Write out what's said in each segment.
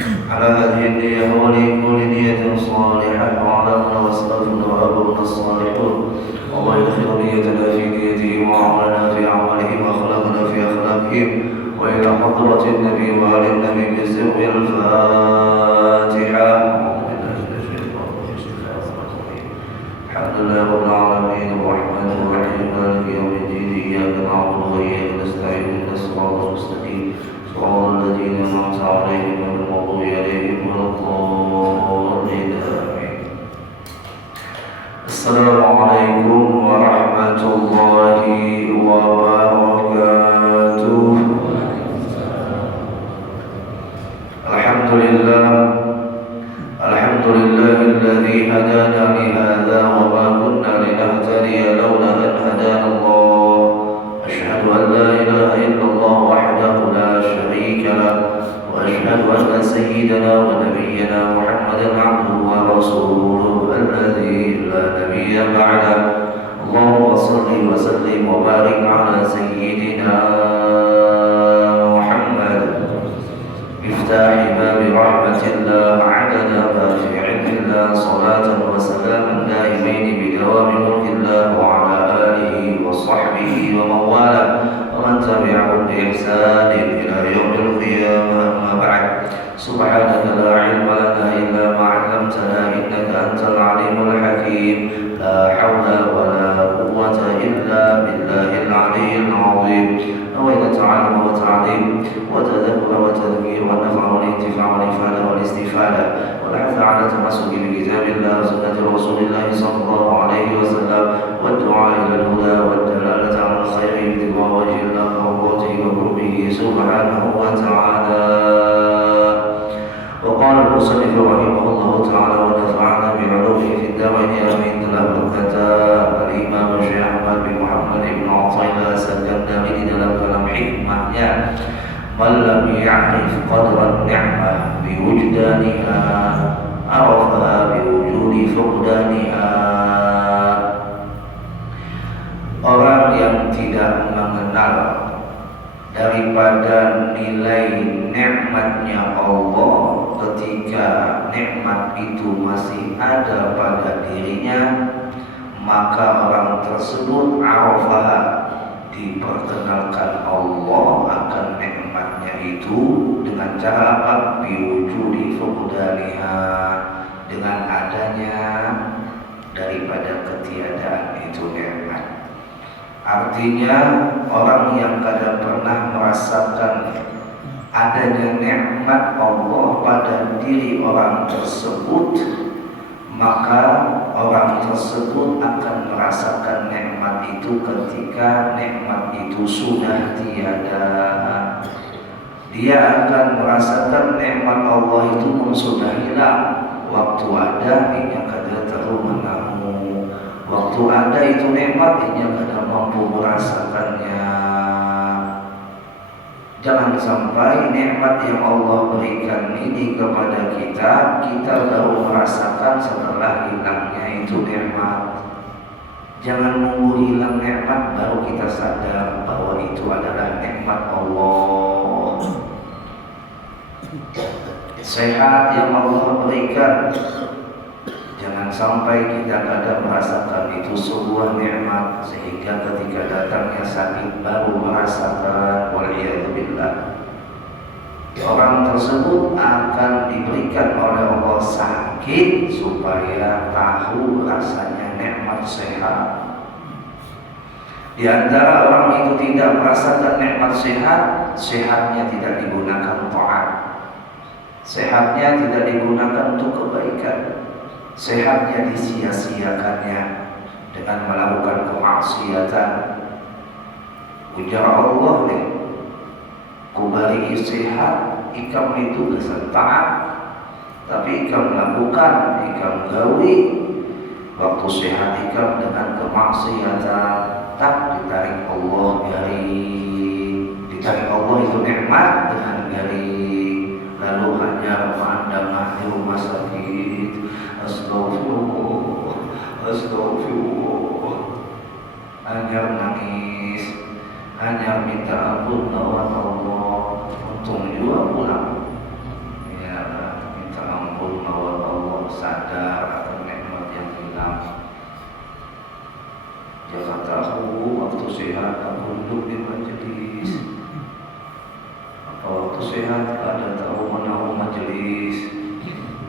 على هذه النية ولكل نية صالحة وعلمنا واسلفنا وأبونا الصالحون والله يدخل نيتنا في نيتهم وعملنا في أعمالهم وأخلاقنا في أخلاقهم وإلى حضرة النبي وآل النبي بسر الفاتحة. الحمد لله رب العالمين الرحمن الرحيم مالك يوم الدين إياك نعبد وإياك نستعين اهدنا الصراط المستقيم صراط الذين أنعمت عليهم غير المغضوب عليهم ولا الضالين آمين. السلام عليكم ورحمة الله وبركاته. الحمد لله الذي هدانا لهذا وما كنا لنهتدي لولا أن هدانا الله. أشهد أن لا إله إلا الله وحده لا شريك له وأشهد أن سيدنا ونبينا محمدا عبده ورسوله الذي لا نبي بعده. اللهم صل وسلم وبارك على سيدنا محمد مفتاح باب رحمة الله عدد ما في علم الله صلاة وسلاما دائمين بدوام ملك الله وعلى آله وصحبه ومن والاه ومن تبعهم بإحسان إلى يوم القيامة. أما بعد سبحانك لا علم لنا إلا ما علمتنا إنك أنت العليم الحكيم. لا حول ولا قوة إلا بالله العلي العظيم. نوينا التعلم والتعليم وتذكر وتذكير والنفع والانتفاع والإفادة والاستفادة والحث على تمسك بكتاب الله وسنة رسول الله صلى الله عليه وسلم والدعاء إلى الهدى والدلالة على الخير ابتغاء وجه الله ومرضاته وقربه سبحانه وتعالى. وقال المصنف رحمه الله تعالى ونفعنا بعلومه في الدارين آمين. telah berkata Al-Imam Syekh Ahmad bin Muhammad bin Athaillah Al-Kandami di dalam kalam hikmahnya, man lam ya'rif qadra ni'mah biwujdaniha arafaha biwujudi fuqdaniha. Orang yang tidak mengenal daripada nilai nikmatnya Allah ketika nikmat itu masih ada pada dirinya, maka orang tersebut arafah, diperkenalkan Allah akan nikmatnya itu dengan cara apa? Biwujudi fuqdaniha, dengan adanya daripada ketiadaan itu nikmat. Artinya orang yang kadang pernah merasakan adanya nikmat Allah pada diri orang tersebut, maka orang tersebut akan merasakan nikmat itu ketika nikmat itu sudah tiada. Dia akan merasakan nikmat Allah itu pun sudah hilang. Waktu ada inya kada tahu menamu, waktu ada itu nikmat inya kada mampu merasakannya. Jangan sampai nikmat yang Allah berikan ini kepada kita, kita baru merasakan setelah hilangnya itu nikmat. Jangan nunggu hilang nikmat baru kita sadar bahwa itu adalah nikmat Allah. Sehat yang Allah berikan, jangan sampai kita kadang merasakan itu sebuah nikmat sehingga ketika datangnya sakit baru merasakan. Waliyadzubillah. Orang tersebut akan diberikan oleh Allah sakit supaya tahu rasanya nikmat sehat. Di antara orang itu tidak merasakan nikmat sehat, sehatnya tidak digunakan taat, sehatnya tidak digunakan untuk kebaikan, sehatnya disia-siakannya dengan melakukan kemaksiatan. Ujar Allah nih, kubari sehat, ikam itu kesertaan, tapi ikam melakukan, ikam gawi. Waktu sehat ikam dengan kemaksiatan, tak ditarik Allah garing, ditarik Allah itu nikmat dengan garing, lalu hanya memandang di rumah sakit. Astagfirullah, astagfirullah, hanya menangis, hanya minta ampun lawan Allah. Untung juga pulang. Ya, sadar akan nikmat yang hilang. Dia kata, aku waktu sehat aku duduk di majelis. Apa waktu sehat ada tahu menahu majelis.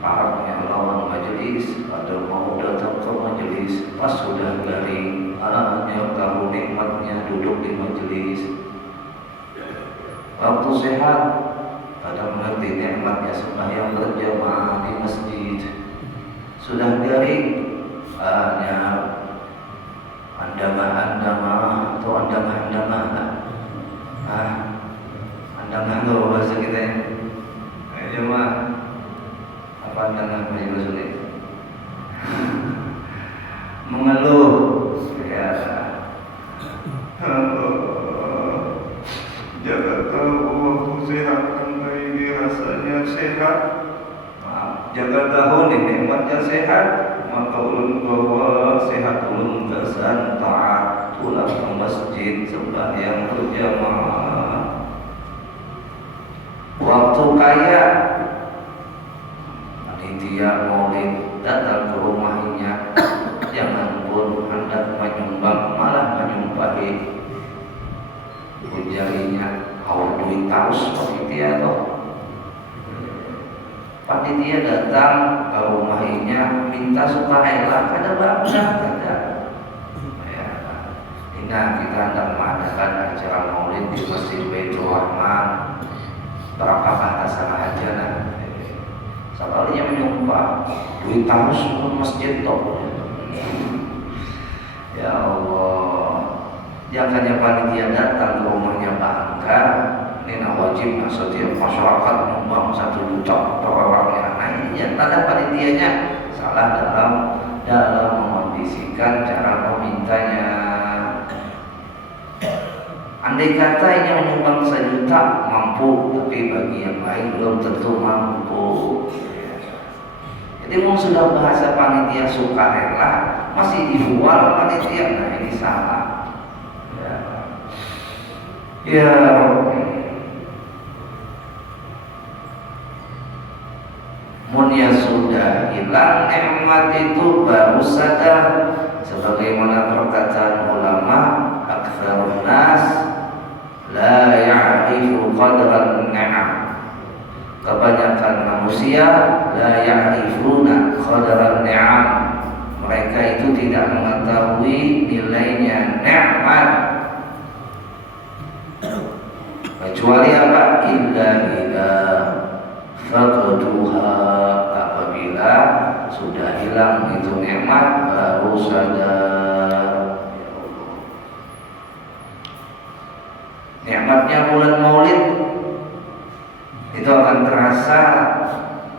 Parahnya lawan majelis, ada mau datang ke majelis, pas sudah garing, hanya tahu nikmatnya duduk di majelis. Waktu sehat, pada mengerti nikmatnya sembahyang berjamaah di masjid. Sudah garing, hanya andamah atau andamah. Andamah itu bahasa kita ya. Jemaah. Pandangan bagi Rasul mengeluh ya jaga tahu waktu sehat kembali rasanya sehat, jaga tahu nikmatnya sehat, maka ulun bahwa sehat ulun kesan taat pulang ke masjid sembahyang berjamaah. Waktu kaya dia maulid datang ke rumahnya, jangan pun hendak menyumbang, malah menyumpahi. Ujarinya, kau duit taus panitia toh. Panitia datang ke rumahnya, minta sukarela, kada bangga kada. Ya, ingat kita hendak mengadakan acara maulid di Masjid Baitur Rahman. Berapakah salah hajana? Sekalinya menyumpah duit tamus untuk masjid toh. Ya Allah, jangannya panitia datang ke rumahnya bangga. Ini wajib setiap masyarakat nyumbang 1 juta per orangnya. Nah ini ya tanda panitianya salah dalam mengondisikan cara memintanya. Andai kata ini menyumbang 1 juta mampu, tapi bagi yang lain belum tentu mampu. Jadi mau sudah bahasa panitia sukarela masih dijual panitia, nah ini salah. Ya. Munya sudah hilang nikmat itu baru sadar, sebagaimana perkataan ulama, aktsarun nas la ya'rifu qadran ni'am. Kebanyakan manusia la ya'rifuna qadran ni'am. Mereka itu tidak mengetahui nilainya nikmat. Kecuali apa? Illa ila faqduha, apabila sudah hilang itu nikmat baru sadar. Nikmatnya bulan Maulid itu akan terasa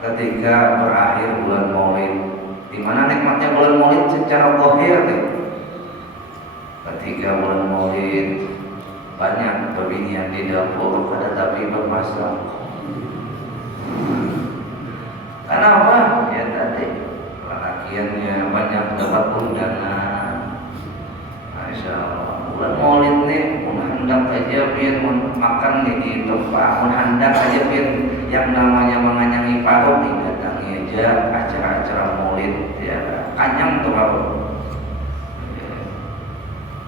ketika berakhir bulan Maulid. Di mana nikmatnya bulan Maulid secara zahir nih. Ketika bulan Maulid banyak perbincangan di dapur, tetapi bermasalah. Karena apa? Ya tadi lelakiannya banyak dapat undangan. Masya Allah, bulan Maulid nih hendak aja biar makan nih di tempat, hendak aja biar yang namanya menganyangi parut didatangi aja acara-acara Maulid ya, kanyang tuh parut.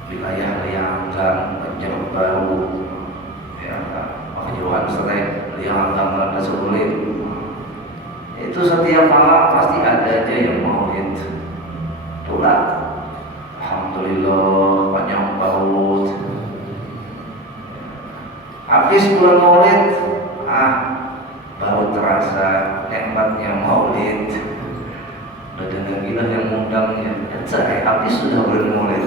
Wilayah Lianggang, Banjarbaru, ya, Pasuruan Seren, Lianggang dan Sulit. Itu setiap malam pasti ada aja yang Maulid. Itulah, alhamdulillah panjang baut. Habis bulan Maulid, baru terasa nikmatnya Maulid. Udah dengar gila yang undangnya, dan saya habis sudah bulan Maulid.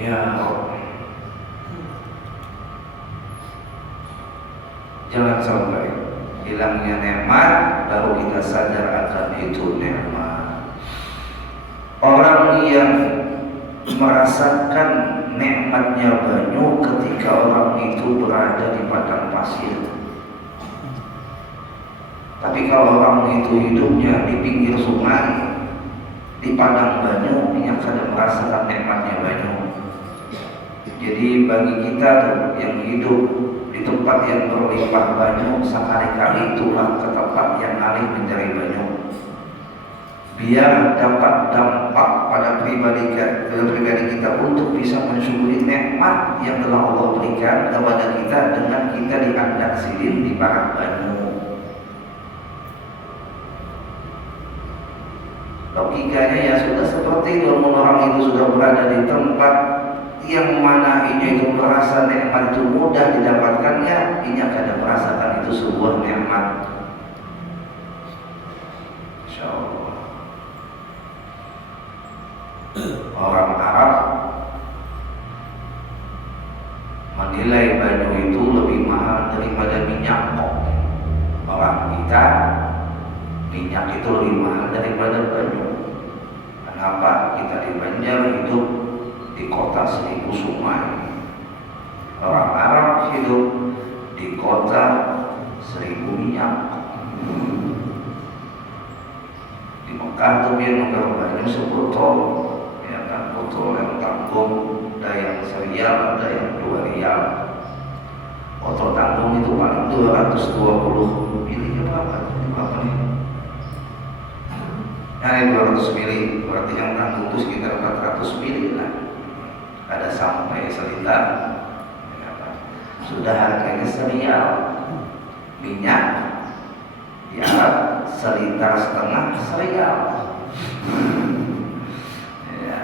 Ya, jangan sampai hilangnya nikmat baru kita sadar akan itu nikmat. Orang yang merasakan nikmatnya banyu ketika orang itu berada di padang pasir. Tapi kalau orang itu hidupnya di pinggir sungai, di padang banyu, dia akan merasakan nikmatnya banyu. Jadi bagi kita tuh yang hidup di tempat yang berlimpah banyu, sekali-kali itulah ke tempat yang alih mencari banyu, biar dapat dampak pada pribadi kita untuk bisa mensyukuri nikmat yang telah Allah berikan kepada kita dengan kita diandak silin di barak banyu. Logikanya ya sudah seperti itu, orang itu sudah berada di tempat yang mana ini itu merasa nikmat itu mudah didapatkannya, ini akan merasakan itu sebuah nikmat. Insyaallah. Orang Arab menilai banyu itu lebih mahal daripada minyak kok. Orang kita minyak itu lebih mahal daripada banyu. Kenapa? Kita di Banjar hidup di kota 1000 sungai. Orang Arab hidup di kota 1000 minyak. Di Mekah tuh dia nuker banyu sebotol, ya kan, botol yang tanggung ada yang serial, ada yang 2 rial. Botol tanggung itu paling 220 mili berapa? Itu berapa nih? Ini 200 mili, berarti yang tanggung itu sekitar 400 mili lah. Ada sampai seliter, sudah harganya serial. Minyak di Arab seliter setengah serial. Ya,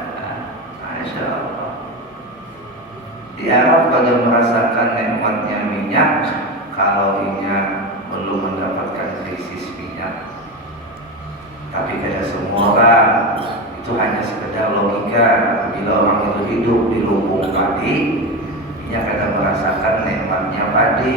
Masya Allah. Di Arab pada merasakan nikmatnya minyak, kalorinya belum mendapatkan krisis minyak. Tapi kada semua orang, itu hanya sekedar logika. Bila orang itu hidup di lumbung padi, dia akan merasakan nikmatnya padi.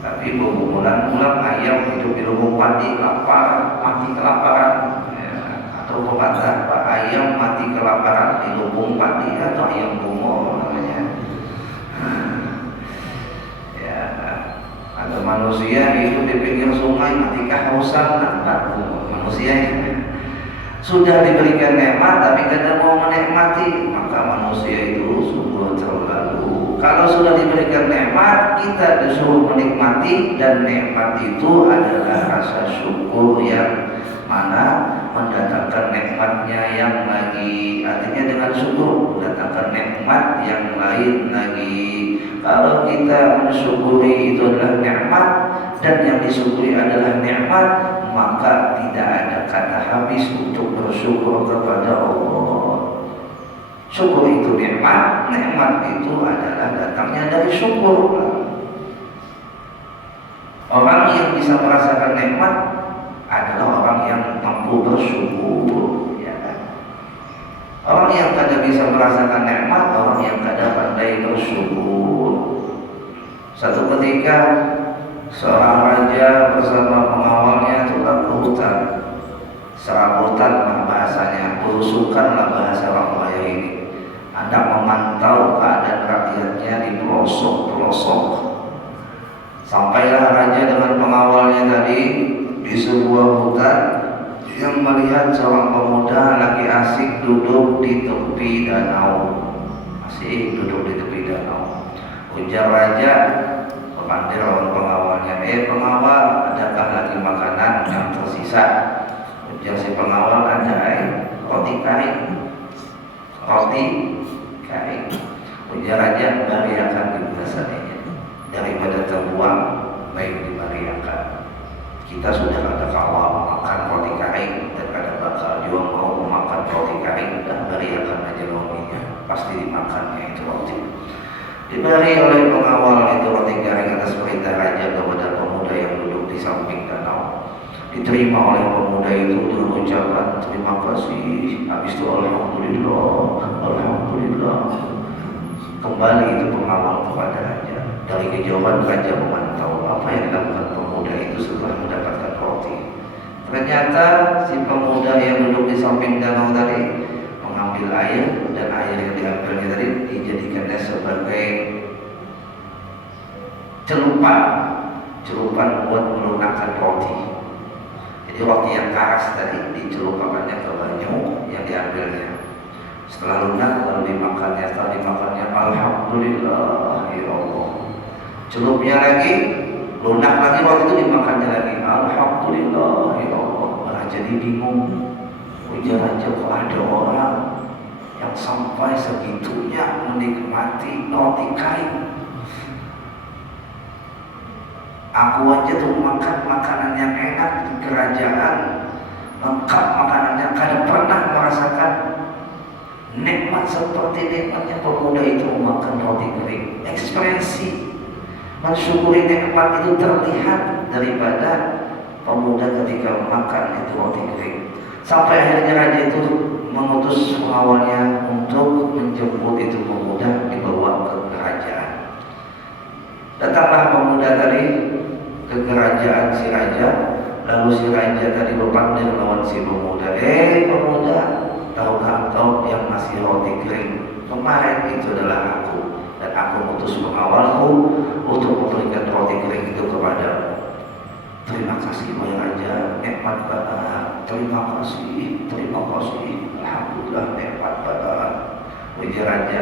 Tapi berbulan-bulan ayam hidup di lumbung padi, lapar, mati kelaparan, ya. Atau pepatah, ayam mati kelaparan di lumbung padi, atau ayam bungo namanya. Ya, ada manusia hidup di pinggir sungai, mati kehausan, nampak manusia ini sudah diberikan nikmat tapi kadang mau menikmati, maka manusia itu sungguh terlalu. Kalau sudah diberikan nikmat, kita disuruh menikmati, dan nikmat itu adalah rasa syukur yang mana mendatangkan nikmatnya yang lagi, artinya dengan syukur mendatangkan nikmat yang lain lagi. Kalau kita mensyukuri itu adalah nikmat dan yang disyukuri adalah nikmat, maka tidak ada kata habis untuk bersyukur kepada Allah. Syukur itu nikmat, nikmat itu adalah datangnya dari syukur. Orang yang bisa merasakan nikmat adalah orang yang mampu bersyukur, ya kan? Orang yang tidak bisa merasakan nikmat, orang yang tidak pandai bersyukur. Satu ketika seorang raja bersama pengawalnya turun ke hutan. Serabutan lah bahasanya, berusukan lah bahasa orang Melayu ini. Hendak memantau keadaan rakyatnya di pelosok-pelosok. Sampailah raja dengan pengawalnya tadi di sebuah hutan yang melihat seorang pemuda lagi asik duduk di tepi danau. Masih duduk di tepi danau. Ujar raja, memanggil orang pengawalnya, pengawal, adakah lagi makanan yang tersisa? Ujar si pengawal, ada roti kering. Roti kering. Ujar raja, bariakan dibasaninya. Daripada terbuang, baik dibariakan. Kita sudah ada kawal makan roti kering, dan ada bakal juga mau makan roti kering, dan bariakan aja lominya, pasti dimakannya itu roti. Diberi oleh pengawal itu roti kering atas perintah raja kepada pemuda yang duduk di samping danau. Diterima oleh pemuda itu dengan ucapan terima kasih. Habis itu alhamdulillah, alhamdulillah. Kembali itu pengawal kepada raja. Dari kejauhan raja memantau apa yang dilakukan pemuda itu setelah mendapatkan roti. Ternyata si pemuda yang duduk di samping danau tadi mengambil air, dan air yang diambilnya tadi dijadikannya sebagai celupan buat melunakkan roti. Jadi roti yang keras tadi dicelupkannya ke banyu yang diambilnya. Setelah lunak lalu dimakannya. Setelah dimakannya, alhamdulillah ya Allah. Celupnya lagi, lunak lagi, waktu itu dimakannya lagi, alhamdulillah ya Allah. Malah jadi bingung. Ujar aja kok ada orang yang sampai segitunya menikmati roti kain. Aku aja tuh makan makanan yang enak di kerajaan, lengkap makanannya, kadang pernah merasakan nikmat seperti nikmatnya pemuda itu memakan roti kering. Ekspresi mensyukuri nikmat itu terlihat daripada pemuda ketika makan itu roti kering. Sampai akhirnya raja itu mengutus pengawalnya untuk menjemput itu pemuda, dibawa ke kerajaan. Datanglah pemuda tadi ke kerajaan si raja. Lalu si raja tadi berpandang lawan si pemuda. Pemuda, tahukah engkau yang ngasih roti kering kemarin itu adalah aku, dan aku mengutus pengawalku untuk memberikan roti kering itu kepadamu. Terima kasih wahai raja, nikmat banget. Terima kasih, alhamdulillah nikmat banget. Wajah raja,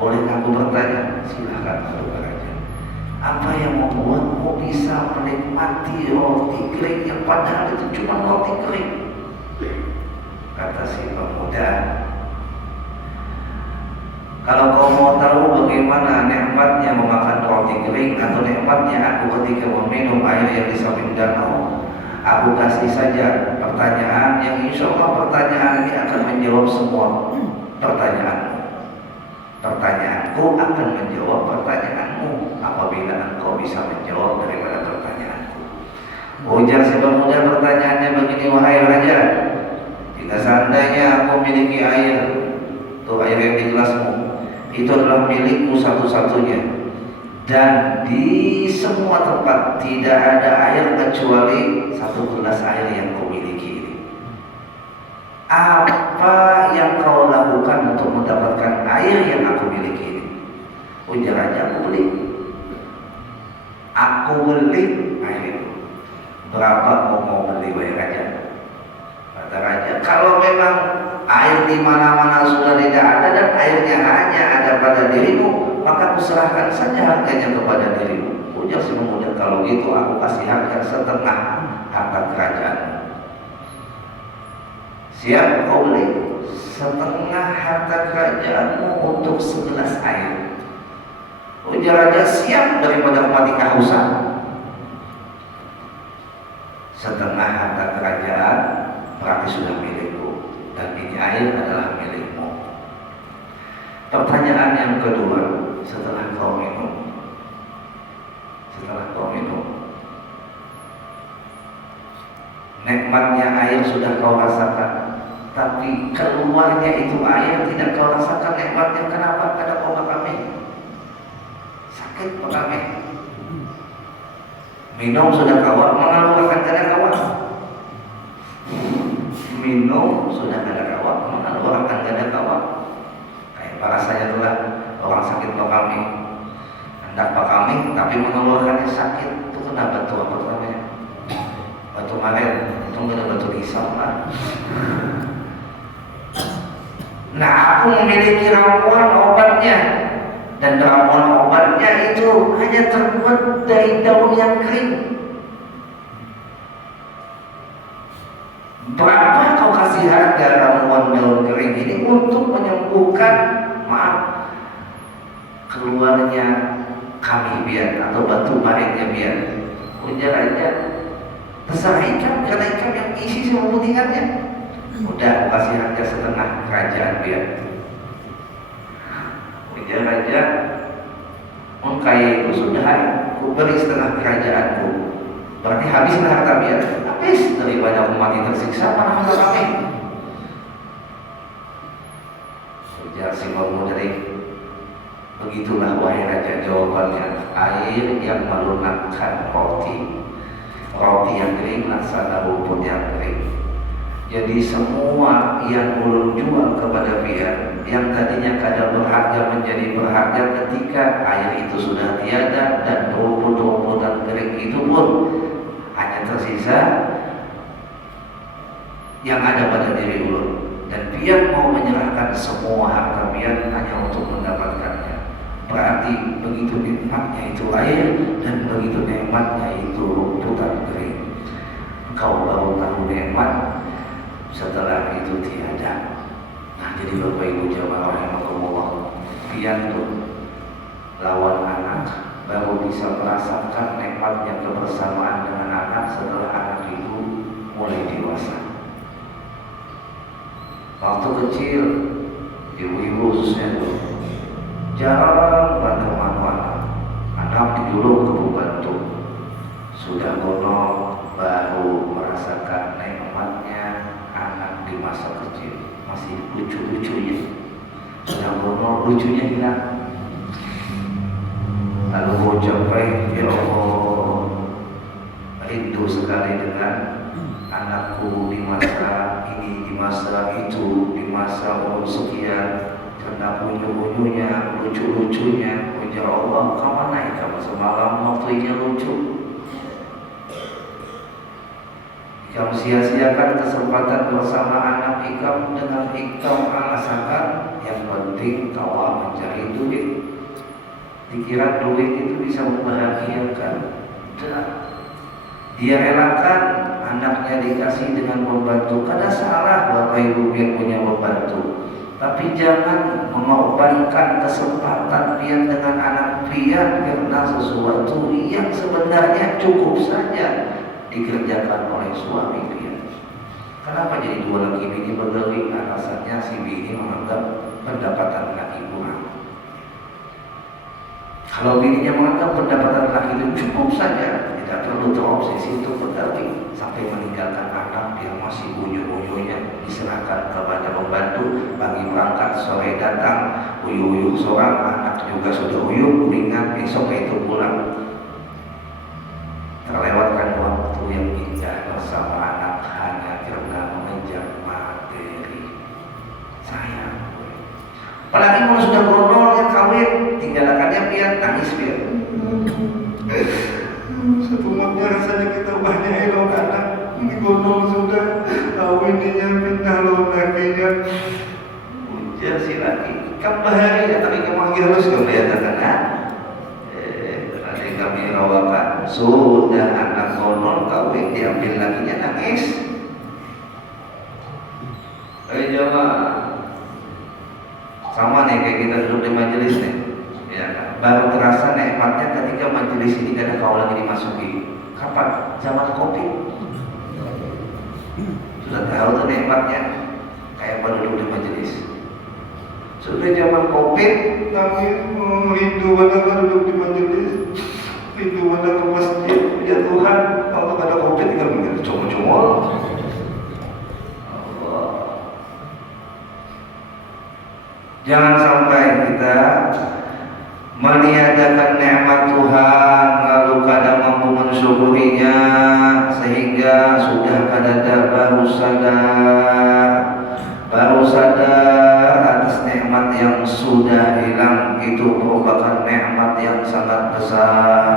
boleh aku bertanya? Silakan saudara raja. Apa yang membuatmu bisa menikmati roti kering yang padahal itu cuma roti kering? Kata si pemuda, kalau kau mau tahu bagaimana nikmatnya memakan roti kering atau nikmatnya aku ketika meminum air yang di samping danau, aku kasih saja pertanyaan yang insya Allah pertanyaan ini akan menjawab semua pertanyaanmu. Pertanyaanku akan menjawab pertanyaanmu apabila engkau bisa menjawab daripada pertanyaanku. Ujar si pemuda pertanyaannya begini, wahai raja, jika seandainya aku memiliki air, tuh air yang di gelasmu, itu adalah milikku satu-satunya, dan di semua tempat tidak ada air kecuali satu gelas air yang kau miliki ini. Apa yang kau lakukan untuk mendapatkan air yang aku miliki ini? Ujar raja, aku beli air itu. Berapa kau mau beli wahai raja? Kata raja, kalau memang air di mana-mana sudah tidak ada dan airnya hanya ada pada dirimu, maka kuserahkan saja harganya kepada dirimu. Ujar si pemuda, kalau gitu aku kasih harga setengah harta kerajaan. Siap kau beli setengah harta kerajaanmu untuk segelas air? Ujar raja, siap daripada mati kehausan. Setengah harta kerajaan berarti sudah milikku, dan ini air adalah milikmu. Pertanyaan yang kedua, setelah kau minum, nikmatnya air sudah kau rasakan, tapi keluarnya itu air tidak kau rasakan nikmatnya. Kenapa? Karena kau mengalami sakit, mengalami minum sudah kawat, mengeluarkan kada kawat. Minum sudah kada kawat, mengeluarkan kada kawat. Kayak rasanya itulah orang sakit pakami, hendak pakami tapi mengeluarkannya sakit. Itu kena batu apa namanya? Batu maret, itu ada batu risau lah. Nah, aku memiliki ramuan obatnya, dan ramuan obatnya itu hanya terbuat dari daun yang kering. Berapa kau kasih harga ramuan daun kering ini untuk menyembuhkan, maaf, keluarnya kami biar atau batu maretnya biar? Ujar aja, terserah ikan, karena ikan yang isi semua putihkannya. Udah, aku kasih harga setengah kerajaan biar. Ujar aja, kaya itu sudah aku beri setengah kerajaanku, berarti habislah harta biar. Habis daripada aku mati tersiksa, mana harta kami? Ujar si pemuda, begitulah wahai raja jawabannya. Air yang melunakkan roti yang kering laksana rumput yang kering. Jadi semua yang ulun jual kepada biar, yang tadinya kada berharga menjadi berharga ketika air itu sudah tiada, dan rumput-rumputan kering itu pun hanya tersisa yang ada pada diri ulun. dan pian mau menyerahkan semua harta pian hanya untuk mendapatkannya. Berarti begitu nikmatnya itu air dan begitu nikmatnya itu rumputan kering. Kau baru tahu nikmat, setelah itu tiada. Nah, jadi Bapak Ibu jamaah rahimakumullah, pian tuh lawan anak baru bisa merasakan nikmatnya kebersamaan dengan anak setelah anak itu mulai dewasa. Waktu kecil, ibu-ibu khususnya tuh jarang banget mana-mana. Anak dijuluk ke pembantu, sudah gonol baru merasakan nikmatnya anak di masa kecil, masih lucu-lucunya. Sudah gonol lucunya hilang. Lalu mau capai, ya Allah, rindu sekali dengan anakku di masa ini, di masa itu, di masa umur sekian, karena unyu-unyunya, lucu-lucunya. Ya Allah, kemana kamu semalam waktunya lucu? Kamu sia-siakan kesempatan bersama anak ikam dengan ikam alasan yang penting tawa mencari duit. Dikira duit itu bisa membahagiakan. Dia relakan anaknya dikasih dengan pembantu. Kada salah Bapak Ibu yang punya pembantu, tapi jangan mengorbankan kesempatan pian dengan anak pian karena sesuatu yang sebenarnya cukup saja dikerjakan oleh suami pian. Kenapa jadi dua laki bini bergelik? Alasannya si bini menganggap pendapatan laki kurang. Kalau bininya menganggap pendapatan laki itu cukup saja, tidak perlu terobsesi untuk bergaul sampai meninggalkan anak yang masih unyu-unyunya diserahkan kepada pembantu. Pagi berangkat, sore datang, uyuh-uyuh seorang, anak juga sudah uyuh, ringan, besok itu pulang. Terlewatkan waktu yang indah bersama anak hanya karena mengejar materi. Sayang. Apalagi kalau sudah gondol ya kawin, tinggalkannya pian, tangis pian. Satu maknya rasanya kita banyak elok anak ini gondol sudah kawinnya pindah lo lakinya. Ujar si laki, kamu bahari ya tapi kamu harus kelihatan kan? Nanti kami rawakan sudah anak gondol kawin diambil lakinya nangis. Jamaah. Sama nih kayak kita duduk di majelis nih, ya kan? Baru terasa nikmatnya ketika majelis ini tidak ada kau lagi dimasuki. Kapan? Zaman kopi. Sudah tahu tuh nikmatnya kayak pada duduk di majelis. Sudah zaman kopi, kami rindu pada duduk di majelis, rindu pada ke masjid. Ya Tuhan, kalau ada kopi tinggal mikir comol-comol. Jangan sampai kita meniadakan nikmat Tuhan lalu kadang mampu mensyukurinya sehingga sudah kadada baru sadar atas nikmat yang sudah hilang. Itu merupakan nikmat yang sangat besar,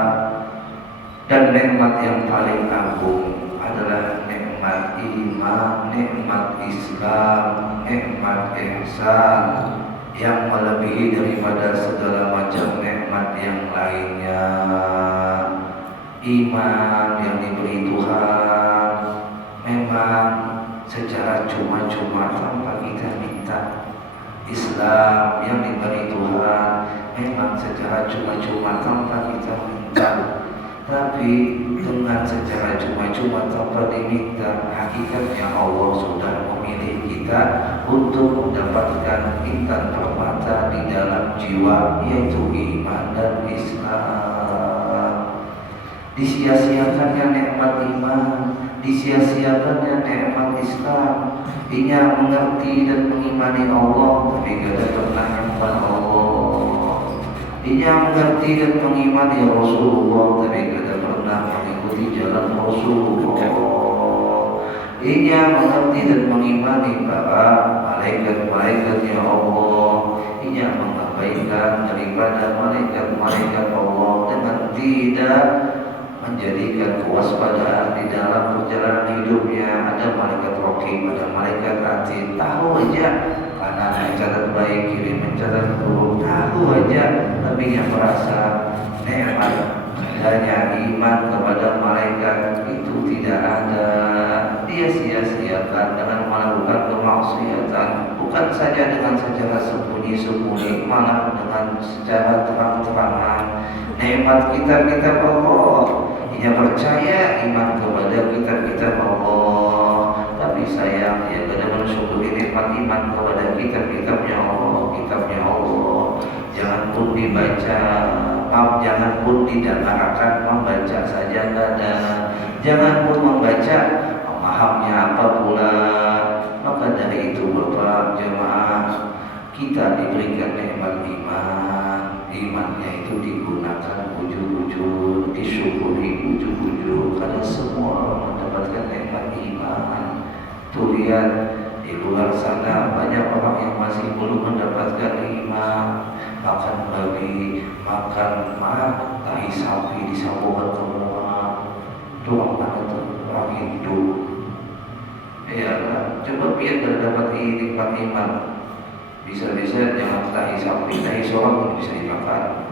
dan nikmat yang paling agung adalah nikmat iman, nikmat Islam, nikmat ihsan yang melebihi daripada segala macam nikmat yang lainnya. Iman yang diberi Tuhan memang secara cuma-cuma tanpa kita minta. Islam yang diberi Tuhan memang secara cuma-cuma tanpa kita minta. Tapi dengan secara cuma-cuma tanpa diminta, hakikatnya Allah sudah memilih kita untuk mendapatkan intan permata di dalam jiwa, yaitu iman dan Islam. Disia-siakannya nikmat iman, disia-siakannya nikmat Islam. Ia mengerti dan mengimani Allah, tapi tidak pernah nyembah Allah. Ia mengerti dan mengimani Rasulullah, tapi tidak pernah mengikuti jalan Rasulullah. Ia mengerti dan mengimani para malaikat-malaikatnya Allah. Ia mengabaikan daripada malaikat-malaikat Allah dengan tidak menjadikan kewaspadaan di dalam perjalanan hidupnya. Ada malaikat raqib, ada malaikat atid, tahu aja kanan mencatat baik, kiri mencatat buruk, tahu aja. Tapi yang merasa nikmat adanya iman kepada malaikat itu tidak ada, dia sia-siakan dengan melakukan kemaksiatan, bukan saja dengan secara sembunyi-sembunyi, malah dengan secara terang-terangan. Nikmat kitab-kitab Allah, dia percaya iman kepada kitab-kitab Allah, tapi sayang dia tidak mensyukuri nikmat iman kepada kitabnya Allah. Jangan pun dibaca, jangan pun didengarkan, membaca saja ada, jangan pun membaca, pemahamnya apa pula. Maka dari itu Bapak jemaah, kita diberikan nikmat imannya itu digunakan ujung-ujung, disyukuri ujung-ujung, karena semua orang mendapatkan nikmat iman. Tuh lihat di luar sana banyak orang yang masih belum mendapatkan iman, makan babi, makan tahi sapi disambungkan ke mulut. Itu orang mana tuh? Orang Hindu. Ya, coba biar dapat nikmat iman. Bisa-bisa jangan tahi sapi, tahi sorak pun bisa dimakan.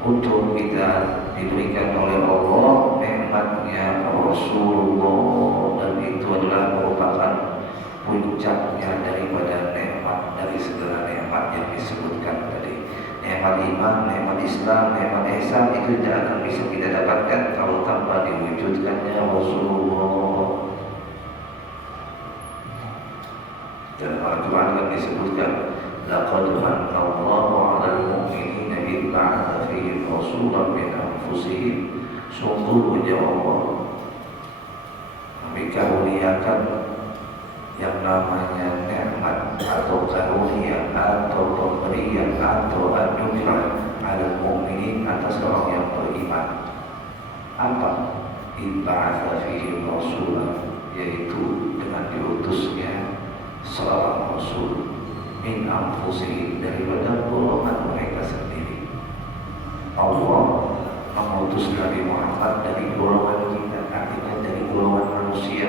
Untuk kita diberikan oleh Allah nikmatnya Rasulullah, dan itu adalah merupakan puncaknya daripada nikmat dari segala nikmat yang disebutkan tadi. Nikmat iman, nikmat Islam, nikmat ihsan itu tidak akan bisa kita dapatkan kalau tanpa diwujudkannya Rasulullah. Dan Al-Quran kan disebutkan, laqad manna Allahu 'alal mu'minina idh ba'atha fihim rasulan min anfusihim. Sungguhnya Allah kami karuniakan yang namanya nikmat atau karunia atau pemberian atau anugerah 'alal mu'minin, atas orang yang beriman. Apa? Idh ba'atha fihim rasulan, yaitu dengan diutusnya seorang Rasul min anfusihim, daripada golongan mereka sendiri. Allah mengutus Nabi Muhammad dari golongan kita, artinya dari golongan manusia.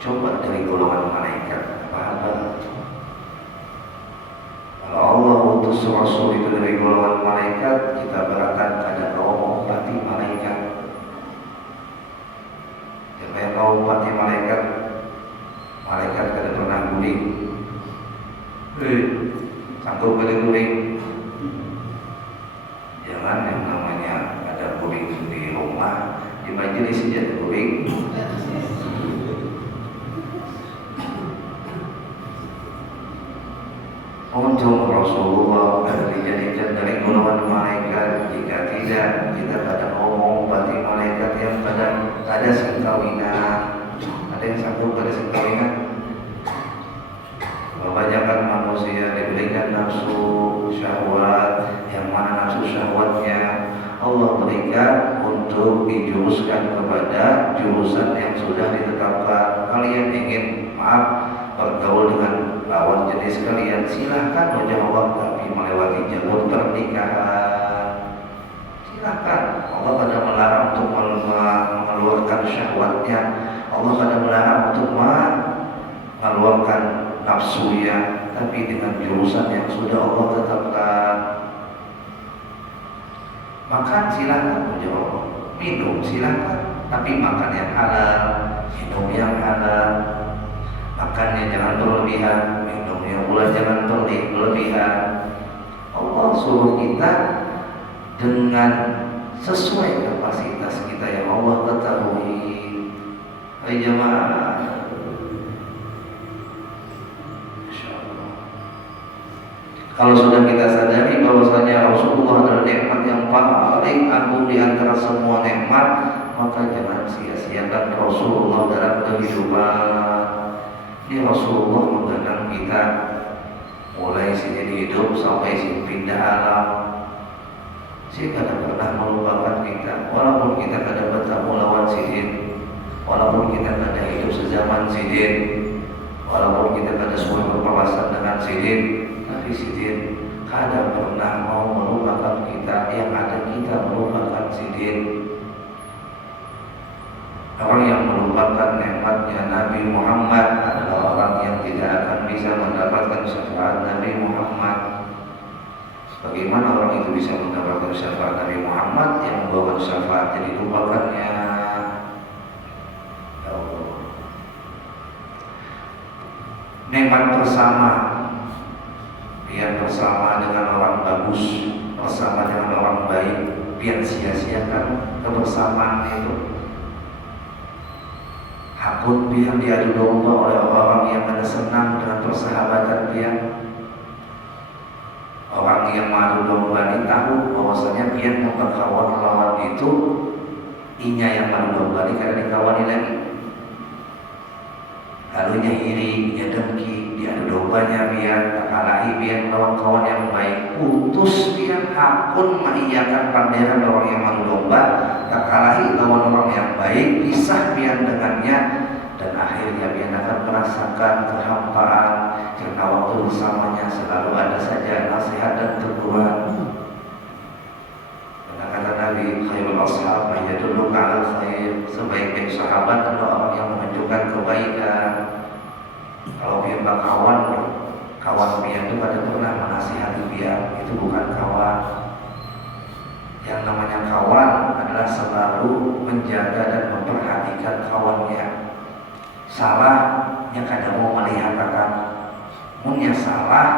Coba dari golongan malaikat, apa? Kalau Allah utus Rasul itu dari golongan malaikat, kita berangkat ada kaum umpati malaikat. Siapa yang kaum umpati malaikat? Malaikat kada pernah guling. Sanggup kada guling. Jangan yang namanya ada guling di rumah, di majelis saja guling. Untung Rasulullah dijadikan dari golongan malaikat. Jika tidak, kita pada ngomong bati malaikat yang pada ada sengkawinan. Ada yang sanggup pada sengkawinan? Kebanyakan manusia diberikan nafsu syahwat, yang mana nafsu syahwatnya Allah berikan untuk dijuruskan kepada jurusan yang sudah ditetapkan. Kalian ingin bergaul dengan lawan jenis kalian, silahkan wajah Allah, tapi melewati jalur pernikahan silahkan. Allah pada melarang untuk mengeluarkan syahwatnya, Allah pada melarang untuk mengeluarkan nafsunya, tapi dengan jurusan yang sudah Allah tetapkan. Makan silahkan wajah Allah, minum silahkan, tapi makan yang halal, minum yang halal. Makannya jangan berlebihan, minumnya pula jangan berlebihan. Allah suruh kita dengan sesuai kapasitas kita yang Allah ketahui. Hai jemaah, kalau sudah kita sadari bahwasanya Rasulullah adalah nikmat yang paling agung di antara semua nikmat, maka jangan sia-siakan Rasulullah dalam kehidupan. Ini Rasulullah menggenang kita mulai sini hidup sampai sini pindah alam. Saya tidak pernah melupakan kita, walaupun kita tidak bertemu lawan sidin, walaupun kita tidak hidup sezaman sidin, walaupun kita tidak semua berpapasan dengan sidin, tapi sidin kadang pernah mau melupakan kita, yang ada kita melupakan sidin. Nabi Muhammad adalah orang yang tidak akan bisa mendapatkan syafaat Nabi Muhammad. Bagaimana orang itu bisa mendapatkan syafaat Nabi Muhammad yang membawa syafaat jadi lupakannya? Ya Allah. Nikmat bersama, biar bersama dengan orang bagus, bersama dengan orang baik, biar sia-siakan kebersamaan itu. Hakun biar diadu domba oleh orang yang ada senang dengan persahabatan dia. Orang yang madu domba ini tahu bahwasanya dia memperkawan lawan itu, inya yang madu domba ini karena dikawani lagi. Lalu nya iri, nya dengki, dia adu dombanya biar tak kalahi biar lawan kawan yang baik. Putus dia hakun mengiyakan panderan orang yang madu domba, tak kalahi lawan orang yang baik, pisah biar dengannya. Dan akhirnya dia akan merasakan kehampaan karena waktu bersamanya selalu ada saja nasihat dan teguran. Karena kata Nabi, khairul ashab man yadulluka 'alal khair, sebaik-baik sahabat adalah orang yang menunjukkan kebaikan. Kalau dia kawan dia itu pada pernah menasihati dia, itu bukan kawan. Yang namanya kawan adalah selalu menjaga dan memperhatikan kawannya. Salahnya kadang mau melihatakan, punya salah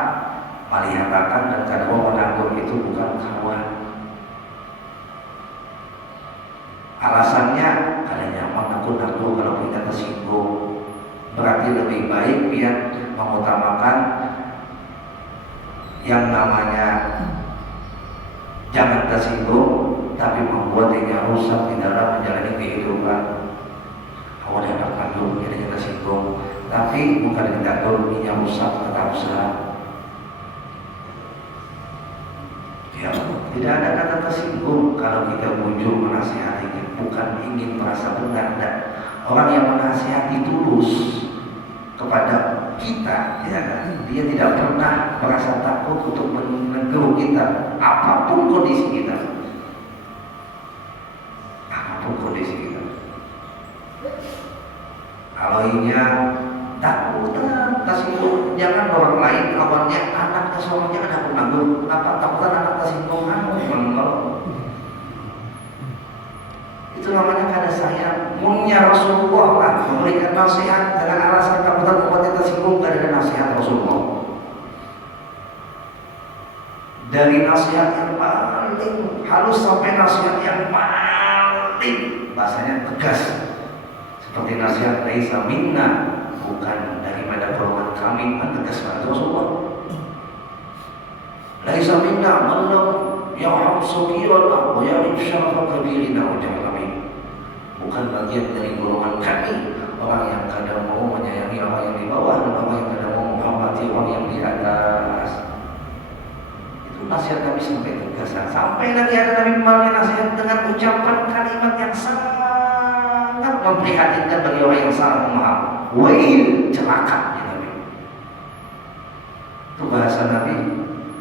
melihatakan dan kadang mau menanggung, itu bukan kawan. Alasannya kadang nyaman aku kalau kita tersinggung, berarti lebih baik dia mengutamakan yang namanya jangan tersinggung, tapi membuat dirinya rusak di dalam menjalani kehidupan. Awal dapat kandung, jadi kita singgung, tapi bukan kita turunnya rusak, tetap usaha. Ya, tidak ada kata tersinggung kalau kita bujuk menasihatinya, bukan ingin merasa benar. Dan orang yang menasihati tulus kepada kita, ya kan? Dia tidak pernah merasa takut untuk menegur kita, apapun kondisi kita, apapun kondisi kita. Kalau inya takut, tersinggung, jangan orang lain awalnya anak kesuaminya ada penanggung, kenapa takutan anak tersinggung? Itu namanya kada sayang. Munya Rasulullah lah memberikan nasihat dengan alasan takutan umatnya tersinggung, kada ada nasihat Rasulullah. Dari nasihat yang paling halus sampai nasihat yang paling bahasanya tegas. Seperti nasihat laisa minna, bukan daripada golongan kami, tegas banget Rasulullah. Laisa minna man lam yarham saghirana wa yarham syarafa kabirina wa jahilina. Bukan bagian dari golongan kami orang yang kadang mau menyayangi orang yang di bawah dan orang yang kadang mau menghormati orang yang di atas. Itu nasihat Nabi sampai tegas. Sampai lagi ada Nabi memberi nasihat dengan ucapan kalimat yang sangat memprihatinkan bagi orang yang salah memaham. Wail, celaka ya Nabi. Itu bahasa Nabi.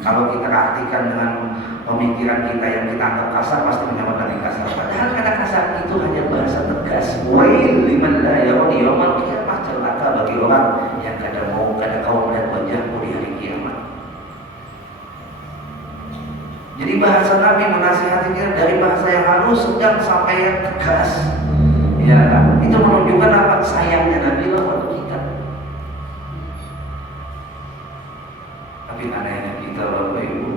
Kalau kita artikan dengan pemikiran kita yang kita anggap kasar, pasti menyebut Nabi kasar. Padahal kata kasar itu hanya bahasa tegas. Wail liman la yarawni yaumal qiyamah, celaka bagi orang yang kadang kau melihat wajahmu di hari kiamat. Jadi bahasa Nabi menasihatinya dari bahasa yang halus sedang sampai yang tegas. Ya, itu menunjukkan apa sayangnya Nabi lawan kita. Tapi anehnya kita Bapak Ibu,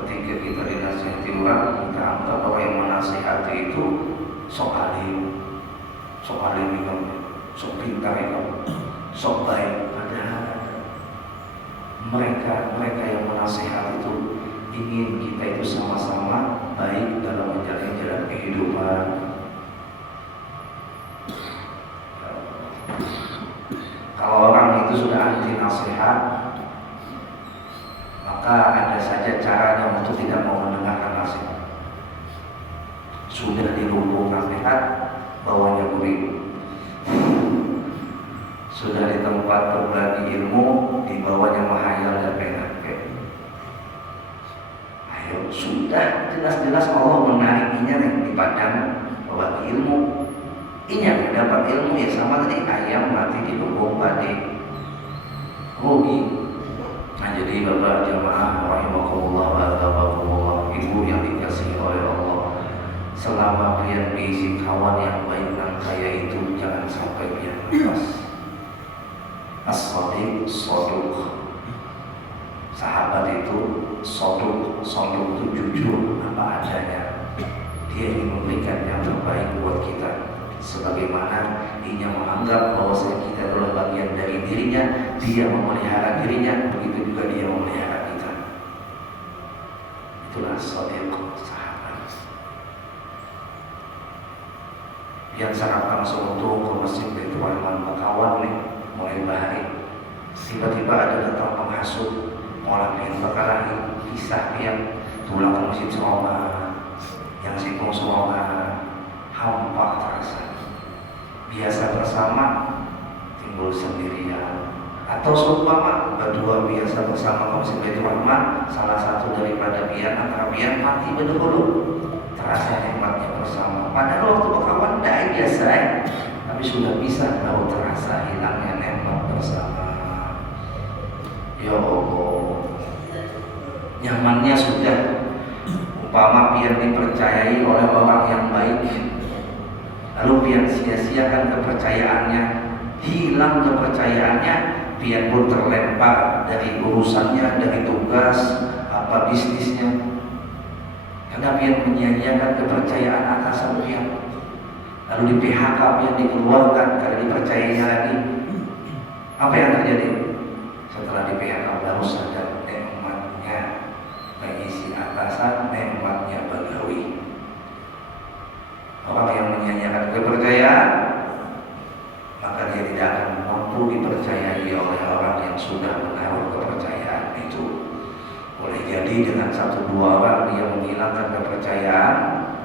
ketika kita dinasihati orang, kita anggap bahwa yang menasihati itu sok alim itu, sok pintar itu, sok baik. Padahal mereka yang menasihati itu ingin kita itu sama-sama baik dalam menjalani jalan kehidupan. Kalau orang itu sudah anti nasihat, maka ada saja caranya untuk tidak mau mendengarkan nasihat. Sudah dilumpuh nasihat, bawahnya gurih. Sudah di tempat berbagi ilmu, di bawahnya menghayal dan PHP. Ayo, sudah jelas-jelas Allah menarikinya di padang berbagi ilmu. Ini dapat ilmu ya sama tadi ayam mati di lubung padi rugi. Nah jadi bapak jamaah rahimakumullah wa tabakumullah, ibu yang dikasihi oleh Allah, selama pian diisi kawan yang baik dan kaya itu jangan sampai pian lepas. As-sadiq saduq, sahabat itu saduq itu jujur apa adanya. Dia ingin memberikan yang terbaik buat kita, sebagaimana dia menganggap bahwa kita adalah bagian dari dirinya, dia memelihara dirinya, begitu juga dia memelihara kita. Itulah sadiq, sahabat. Yang sangat langsung untuk ke masjid Baitur Rahman Bakawan nih, mulai bahari. Tiba-tiba ada datang penghasut, malah pengen perkara kisah yang tulang ke masjid Selama, yang singkong Selama, hampa terasa. Biasa bersama timbul sendirian, atau seumpama berdua biasa bersama kaum Baitur Rahman, salah satu daripada pian antara pian mati berdahulu, terasa nikmatnya bersama. Padahal waktu berkawan tidak biasa, tapi sudah bisa tahu terasa hilangnya nikmat bersama. Ya Allah, nyamannya sudah. Umpama pian dipercayai oleh orang yang baik, lalu pian sia-siakan kepercayaannya, hilang kepercayaannya, pian pun terlempar dari urusannya, dari tugas apa bisnisnya, karena pian menyia-nyiakan kepercayaan atasan pian, lalu di PHK pian dikeluarkan karena dipercayainya lagi. Apa yang terjadi? Setelah di PHK baru sadar nikmatnya bagi si atasan, nikmatnya bagawi. Orang yang menyia-nyiakan kepercayaan, maka dia tidak akan mampu dipercayai oleh orang yang sudah menaruh kepercayaan itu. Boleh jadi dengan satu dua orang dia menghilangkan kepercayaan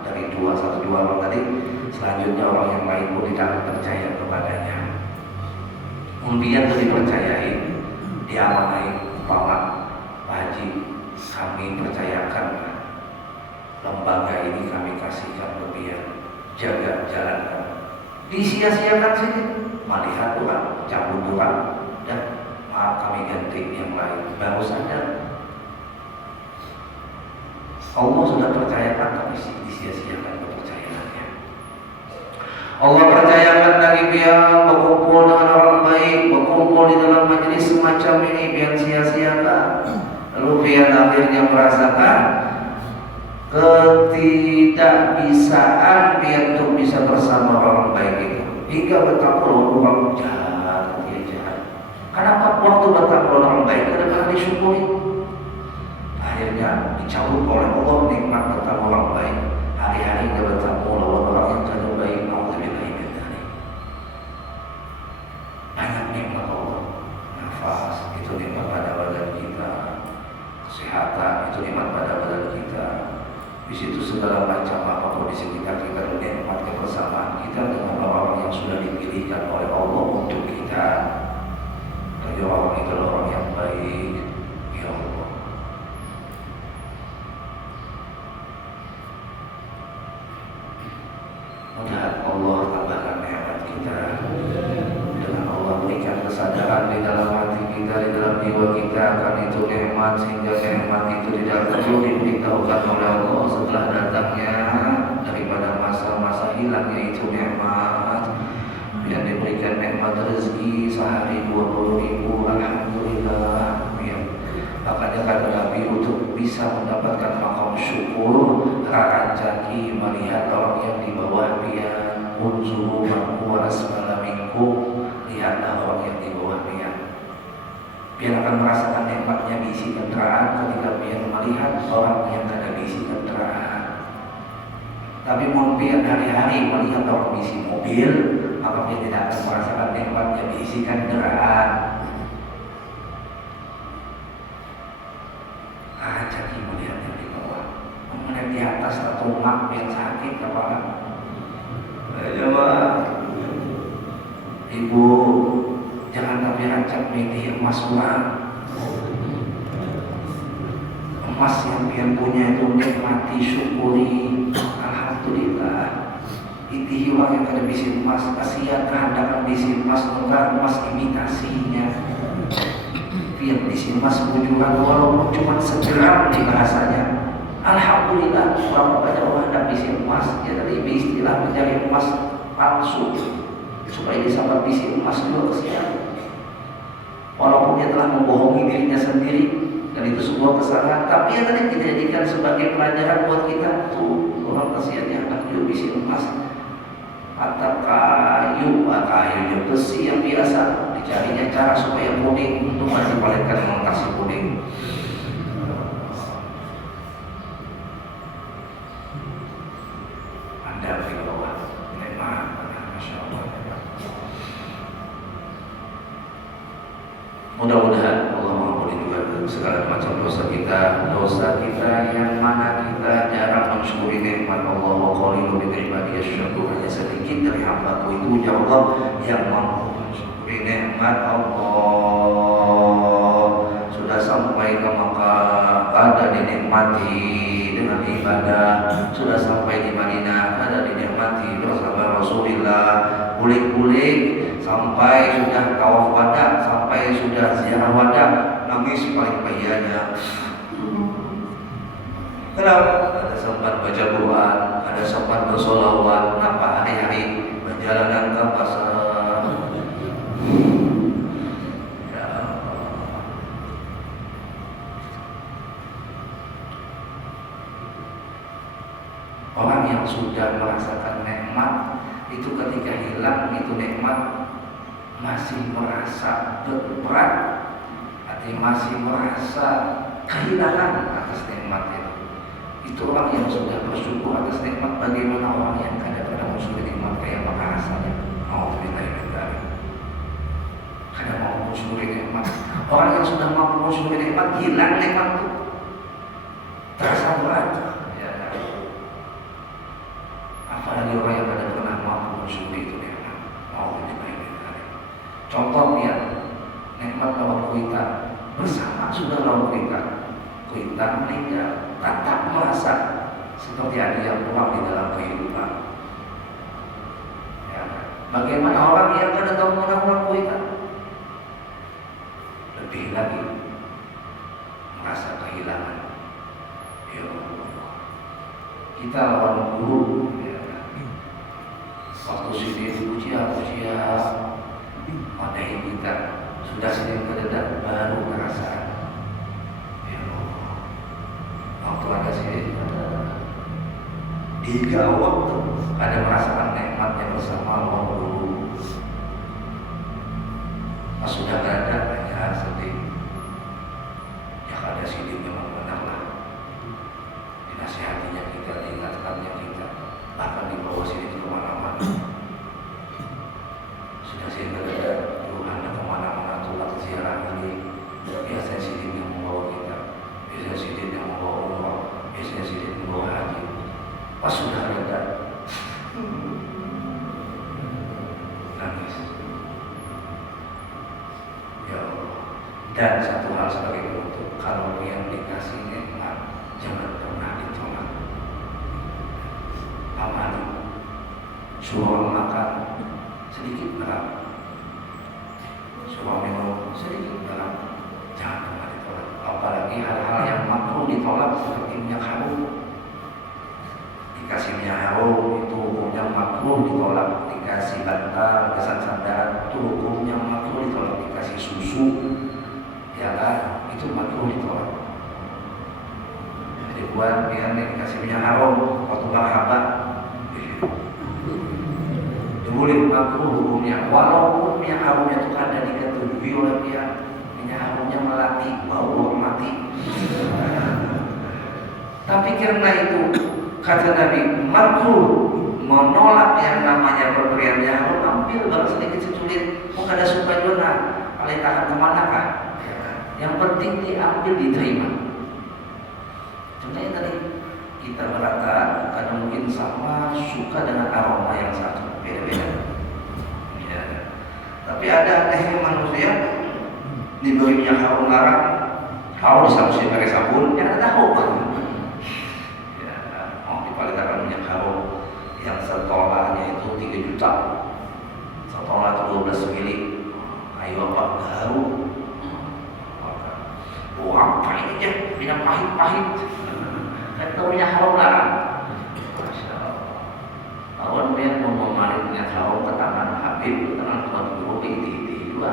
dari satu dua orang tadi, selanjutnya orang yang lain pun tidak akan percaya kepadanya. Kemudian itu dipercayai, diamanai, Pak Haji, kami percayakan lembaga ini, kami kasihkan ke dia, jaga jalankan. Disia-siakan sini, melihat orang, cabut orang, dan maaf kami ganti yang lain. Baru sadar Allah sudah percayakan, tapi disia-siakan kepercayaannya. Allah percayakan lagi biar berkumpul dengan orang baik, berkumpul di dalam majelis semacam ini, biar sia-siakan. Lalu biar akhirnya merasakan ketidakbisaan biar untuk bisa bersama orang baik itu, hingga betapa orang jahat, dia jahat. Kenapa waktu betapa orang baik kadang-kadang disyukuri, akhirnya dicabut oleh Allah nikmat bertemu orang baik. Hari-hari dia bertemu lawan orang yang tidak baik. Banyak nikmat Allah. Nafas itu nikmat pada badan kita, kesehatan itu nikmat pada badan kita. Di situ segala macam apapun di sekitar kita, nikmat kebersamaan kita dengan orang-orang yang sudah dipilihkan oleh Allah untuk kita. Bagi orang itu orang yang baik, ya Allah. Mudah Allah tambahkan nikmat kita, dengan Allah berikan kesadaran di dalam hati kita, di dalam jiwa kita akan itu nikmat, sehingga nikmat itu tidak perlu diberitahukan oleh Allah setelah datangnya daripada masa-masa hilangnya itu nikmat. Yang diberikan nikmat rezeki sehari 20.000, alhamdulillah. Makanya kata Nabi, untuk bisa mendapatkan makam syukur, ra'ajaki melihat orang yang di bawah dia, unzuru man huwa asfala minkum, lihatlah orang yang di bawah dia. Biar akan merasakan nikmatnya diisi kendaraan ketika biar melihat orang yang ada diisi kendaraan. Tapi mungkin hari-hari melihat orang diisi mobil, maka dia tidak akan merasakan nikmatnya diisi kendaraan. Jadi melihat yang di bawah, melihat di atas satu mak yang sakit kepala. Coba ibu jangan tapi rancak media emas kurang. Emas yang pian punya itu nikmati, syukuri, alhamdulillah. Pilih orang yang kada bisi emas, kasihan kehandakan bisi emas, nukar emas imitasinya. Biar bisi emas bujuran walaupun cuma segram di bahasanya. Alhamdulillah, orang pada orang hendak bisi emas, dia tadi istilah mencari emas palsu supaya disangka bisi emas juga kesian. Walaupun dia telah membohongi dirinya sendiri dan itu sebuah kesalahan, tapi yang tadi kita jadikan sebagai pelajaran buat kita tuh orang kasihannya hendak jual bisi emas atau kayu besi yang biasa dicarinya cara supaya kuning untuk masih paletkan melintasi kuning. Anda filawat memang Masya Allah. Mudah-mudahan Allah mengampuni juga segala macam dosa kita yang mana kita jarang mensyukuri nikmat Allah. Wa qalilun min ibadiyas syakur, hanya sedikit dari hamba-Ku itu ya Allah yang mampu mensyukuri nikmat Allah. Sudah sampai ke Makkah ada dinikmati dengan ibadah, sudah sampai di Madinah ada dinikmati bersama Rasulullah, bulik-bulik sampai sudah tawaf wada, sampai sudah ziarah wada, nangis paling bahagianya. Kenapa? Ada sempat baca Quran, ada sempat bersolawat. Kenapa hari-hari perjalanan ke pasar? Ya. Orang yang sudah merasakan nikmat itu ketika hilang itu nikmat masih merasa berat, artinya masih merasa kehilangan atas nikmat itu. Itu orang yang sudah bersyukur atas nikmat. Bagaimana orang yang kada pernah mensyukuri nikmat, kayak apa rasanya? Kada mau mensyukuri nikmat. Orang yang sudah mampu mensyukuri nikmat, hilang nikmat itu terasa berat. Ya. Apalagi orang yang kada pernah mampu mensyukuri itu nikmat. Contoh ya, nikmat lawan kuita bersama sudah lawan kuita meninggal, tetap merasa seperti ada yang kurang di dalam kehidupan. Ya. Bagaimana orang yang kada tahu mengenal kuita? Lebih lagi merasa kehilangan. Ya Allah. Kita lawan guru, ya. Waktu sini ujian madahi kita sudah sering kededak baru merasa. Ya Allah. Waktu ada sini tiga waktu ada merasakan nikmatnya bersama lawan guru. Pas sudah berada hanya sedih. Ya ada sini memang benarlah. Dinasihatinya kita, diingatkannya kita, bahkan dibawa sini kemana-mana. Sudah sini berada. Kemana-mana tulak ziarah ini. Biasanya sidin yang membawa kita, biasanya sidin yang membawa umrah, biasanya sidin membawa haji. Pas sudah reda nangis. Ya Allah. Dan satu hal sebagai penutup, kalau yang dikasih nikmat jangan pernah ditolak. Amali suruh makan sedikit berat, suami minum sedikit dalam, jangan pernah ditolak. Apalagi hal-hal yang makruh ditolak seperti minyak harum. Dikasih minyak harum itu hukumnya makruh ditolak. Dikasih bantal, kesan sandaran itu hukumnya makruh ditolak. Dikasih susu, ya kan, itu makruh ditolak. Jadi buat biar dikasih minyak harum, waktu marhaban boleh makruh hukumnya, walaupun minyak harumnya itu ada diketahui oleh pihak minyak harumnya melati, bau mati. Tapi karena itu kata Nabi makruh menolak yang namanya pemberian minyak harum, ambil baru sedikit seculit, mau kada suka juga, paling tahan kemana kan? Yang penting diambil, diterima. Contohnya tadi kita berkata kadang mungkin sama suka dengan aroma yang satu, beda-beda. Ya. Tapi ada manusia diberi minyak harum larang, kalau disapusi pakai sabun, yang ada tahu kan? Ya, mau dipalitakan minyak harum yang setolahnya itu untung 3 juta. Setoran 12 mili. Ayo apa baru. Oh apa ini ya? Minyak pahit-pahit. Kan tahunya haram lah. Masya Allah. Awan dia mau memarik minyak haram ke tangan Habib, ke tangan Tuan Guru di dua.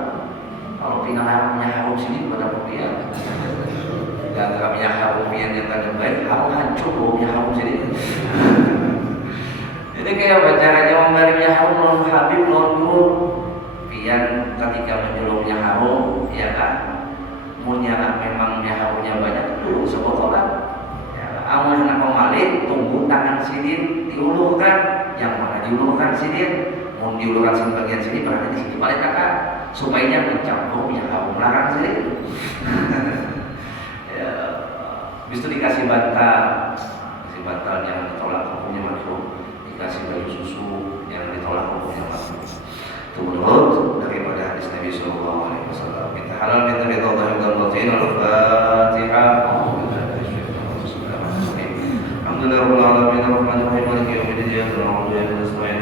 Kalau tinggal minyak haram sini pada dia. Gak minyak haram yang tadi baik, haram hancur minyak haram sini. Jadi kayak caranya memberi minyak haram lawan Habib, lawan Guru. Pian ketika menjual minyak haram, ya kan? Munya memang minyak haramnya banyak dulu sebotolan. Ya, amun anak pemalin tunggu tangan sidin diulurkan. Yang mana diulurkan sidin? Mau diulurkan sebagian sini berarti di sini balik kakak supaya mencampur minyak haram belakang sini. Ya, habis itu dikasih bantal yang ditolak hukumnya makruh, dikasih baju susu yang ditolak hukumnya makruh. Itu menurut daripada hadis Nabi Sallallahu Alaihi Wasallam. Minta halal, minta ridha Allah dan batin. Al-Fatihah. Alhamdulillah. Alhamdulillah. Alhamdulillah. Alhamdulillah. Alhamdulillah. Alhamdulillah.